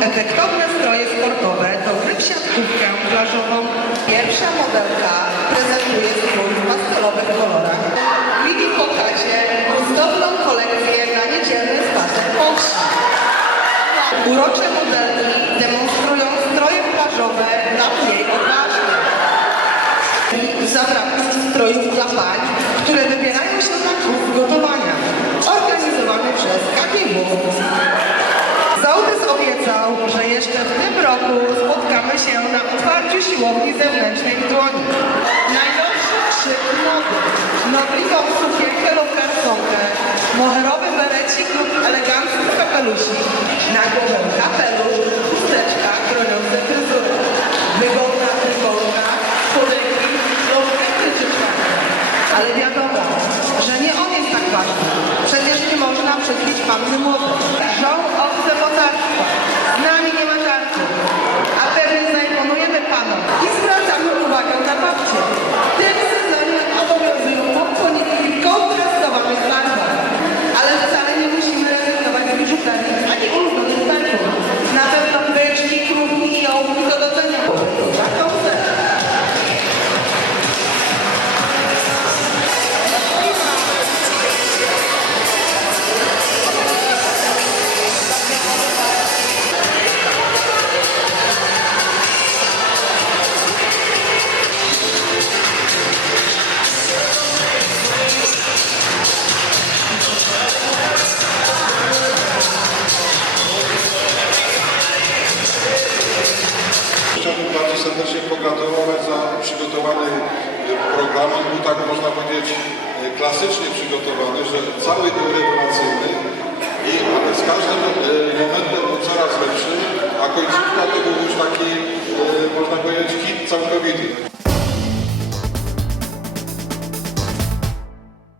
Efektowne stroje sportowe to gry w siatkówkę plażową. Pierwsza modelka prezentuje swój w pastelowych kolorach. W pokazie cudowną kolekcję na niedzielny spacer poczta. Urocze modelki demonstrują stroje plażowe na mniej odważnych. Zabrakło strojów spotkamy się na otwarciu siłowni zewnętrznej w Dłoni. Serdecznie pogratulować za przygotowany y, program. On był tak można powiedzieć y, klasycznie przygotowany, że cały był rewelacyjny, i, ale z każdym y, momentem był coraz lepszy, a końcówka to był już taki, można powiedzieć, hit całkowity.